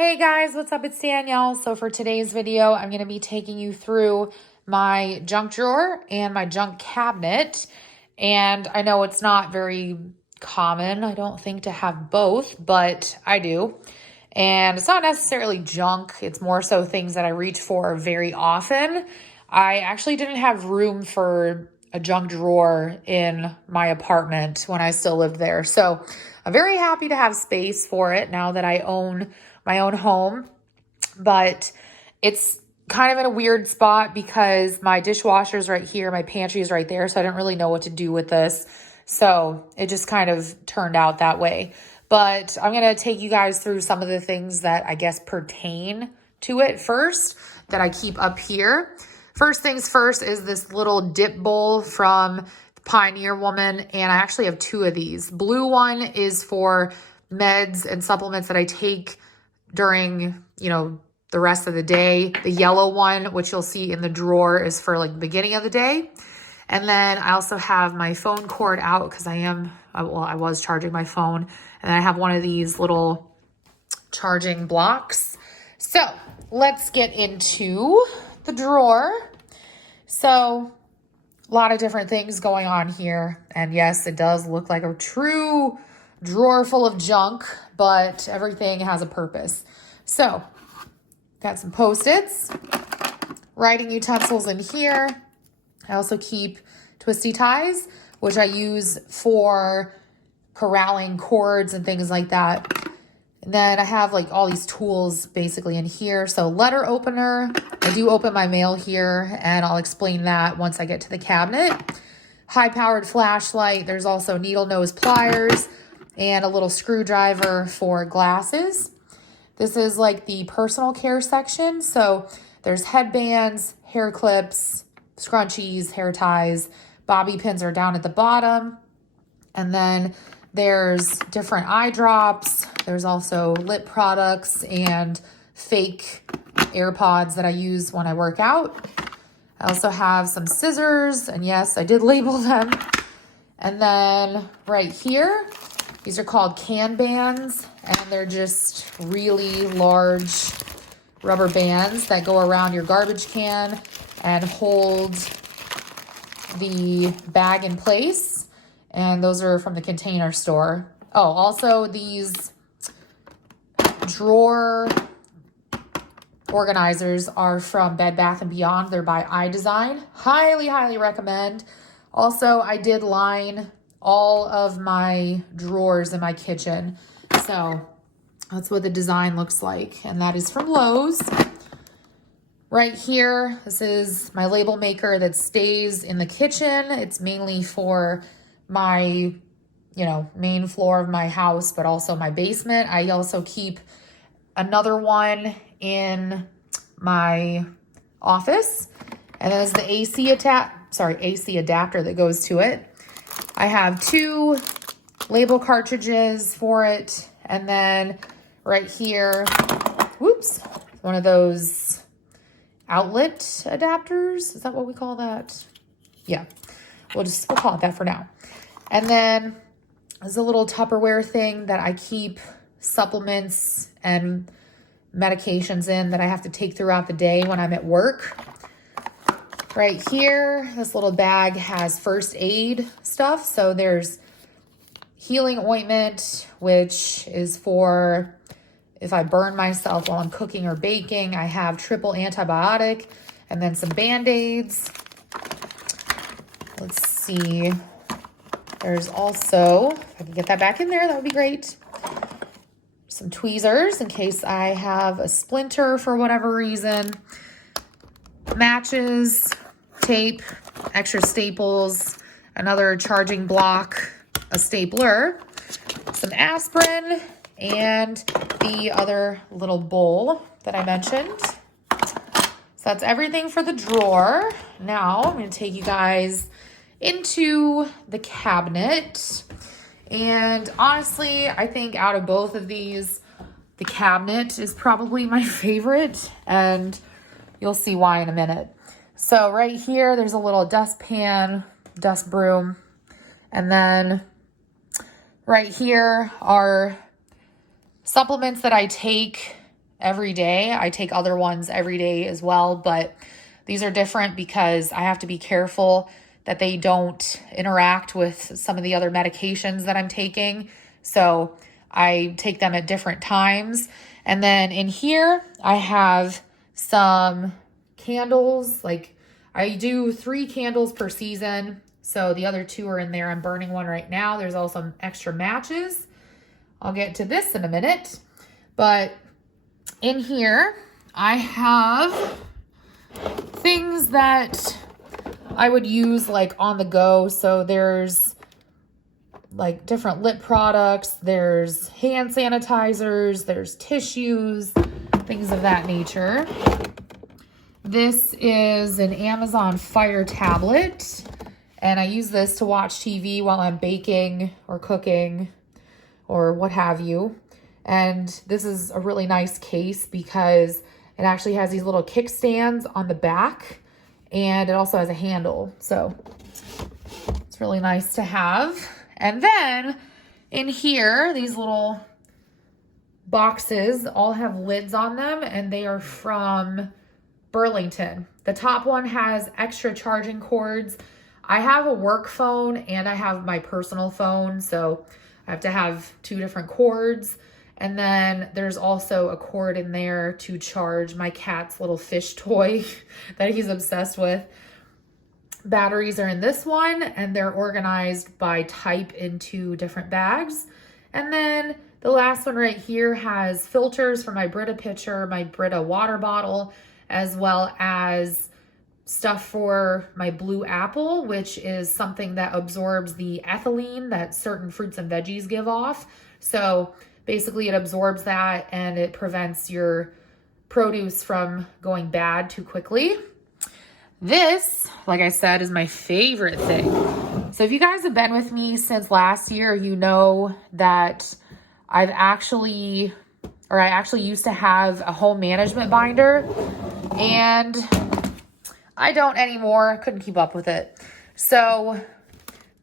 Hey guys, what's up? It's Danielle. So for today's video, I'm going to be taking you through my junk drawer and my junk cabinet. And I know it's not very common, I don't think, to have both, but I do. And it's not necessarily junk. It's more so things that I reach for very often. I actually didn't have room for a junk drawer in my apartment when I still lived there. So I'm very happy to have space for it now that I own my own home, but it's kind of in a weird spot because my dishwasher's right here, my pantry is right there, so I didn't really know what to do with this. So it just kind of turned out that way. But I'm going to take you guys through some of the things that I guess pertain to it first that I keep up here. First things first is this little dip bowl from Pioneer Woman, and I actually have two of these. Blue one is for meds and supplements that I take during, the rest of the day. The yellow one, which you'll see in the drawer, is for like the beginning of the day. And then I also have my phone cord out because I was charging my phone. And I have one of these little charging blocks. So let's get into the drawer. So a lot of different things going on here. And yes, it does look like a true drawer full of junk, but everything has a purpose. So, got some Post-its, writing utensils in here. I also keep twisty ties, which I use for corralling cords and things like that. And then I have like all these tools basically in here. So letter opener, I do open my mail here, and I'll explain that once I get to the cabinet. High-powered flashlight. There's also needle nose pliers and a little screwdriver for glasses. This is like the personal care section. So there's headbands, hair clips, scrunchies, hair ties. Bobby pins are down at the bottom. And then there's different eye drops. There's also lip products and fake AirPods that I use when I work out. I also have some scissors, and yes, I did label them. And then right here, these are called can bands, and they're just really large rubber bands that go around your garbage can and hold the bag in place. And those are from the Container Store. Oh, also these drawer organizers are from Bed Bath & Beyond. They're by iDesign. Highly, highly recommend. Also, I did line all of my drawers in my kitchen. So that's what the design looks like. And that is from Lowe's. Right here, this is my label maker that stays in the kitchen. It's mainly for my, main floor of my house, but also my basement. I also keep another one in my office. And there's the AC adapter that goes to it. I have two label cartridges for it. And then right here, one of those outlet adapters. Is that what we call that? Yeah, we'll call it that for now. And then there's a little Tupperware thing that I keep supplements and medications in that I have to take throughout the day when I'm at work. Right here, this little bag has first aid stuff. So there's healing ointment, which is for if I burn myself while I'm cooking or baking. I have triple antibiotic, and then some Band-Aids. Let's see. There's also, if I can get that back in there, that would be great. Some tweezers in case I have a splinter for whatever reason. Matches, tape, extra staples, another charging block, a stapler, some aspirin, and the other little bowl that I mentioned. So that's everything for the drawer. Now I'm going to take you guys into the cabinet. And honestly, I think out of both of these, the cabinet is probably my favorite, and you'll see why in a minute. So right here, there's a little dustpan, dust broom. And then right here are supplements that I take every day. I take other ones every day as well, but these are different because I have to be careful that they don't interact with some of the other medications that I'm taking. So I take them at different times. And then in here, I have some candles. Like I do 3 candles per season. So the other 2 are in there. I'm burning one right now. There's also extra matches. I'll get to this in a minute. But in here, I have things that I would use like on the go. So there's like different lip products, there's hand sanitizers, there's tissues, things of that nature. This is an Amazon Fire tablet, and I use this to watch TV while I'm baking or cooking or what have you. And this is a really nice case because it actually has these little kickstands on the back, and it also has a handle. So it's really nice to have. And then in here, these little boxes all have lids on them, and they are from Burlington. The top one has extra charging cords. I have a work phone and I have my personal phone, so I have to have 2 different cords. And then there's also a cord in there to charge my cat's little fish toy that he's obsessed with. Batteries are in this one, and they're organized by type into different bags. And then the last one right here has filters for my Brita pitcher, my Brita water bottle, as well as stuff for my blue apple, which is something that absorbs the ethylene that certain fruits and veggies give off. So basically it absorbs that and it prevents your produce from going bad too quickly. This, like I said, is my favorite thing. So if you guys have been with me since last year, you know that I actually used to have a home management binder, and I don't anymore. Couldn't keep up with it. So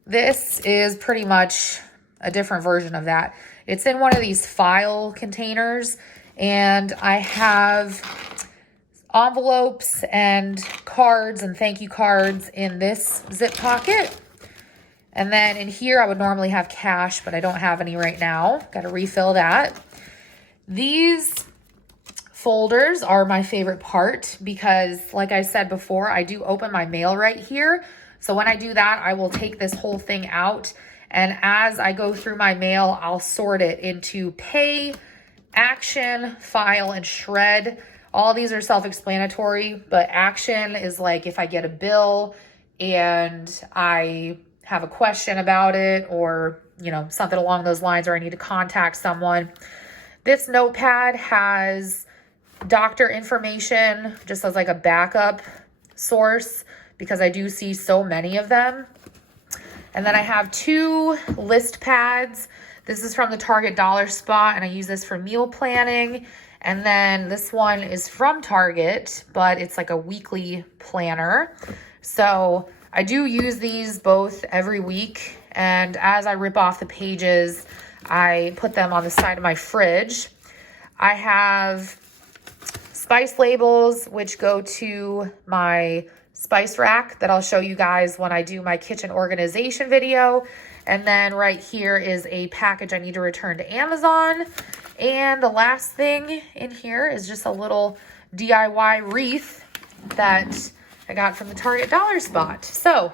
this is pretty much a different version of that. It's in one of these file containers, and I have envelopes and cards and thank you cards in this zip pocket. And then in here, I would normally have cash, but I don't have any right now. Got to refill that. These folders are my favorite part because, like I said before, I do open my mail right here. So when I do that, I will take this whole thing out. And as I go through my mail, I'll sort it into pay, action, file, and shred. All these are self-explanatory, but action is like if I get a bill and I have a question about it, or, you know, something along those lines, or I need to contact someone. This notepad has doctor information just as like a backup source because I do see so many of them. And then I have 2 list pads. This is from the Target Dollar Spot, and I use this for meal planning. And then this one is from Target, but it's like a weekly planner. So I do use these both every week. And as I rip off the pages, I put them on the side of my fridge. I have spice labels, which go to my spice rack that I'll show you guys when I do my kitchen organization video. And then right here is a package I need to return to Amazon. And the last thing in here is just a little DIY wreath that I got from the Target Dollar Spot. So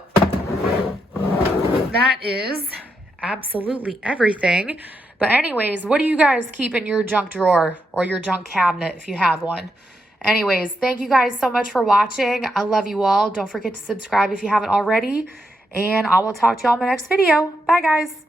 that is absolutely everything. But anyways, what do you guys keep in your junk drawer or your junk cabinet if you have one? Anyways, thank you guys so much for watching. I love you all. Don't forget to subscribe if you haven't already. And I will talk to y'all in my next video. Bye, guys.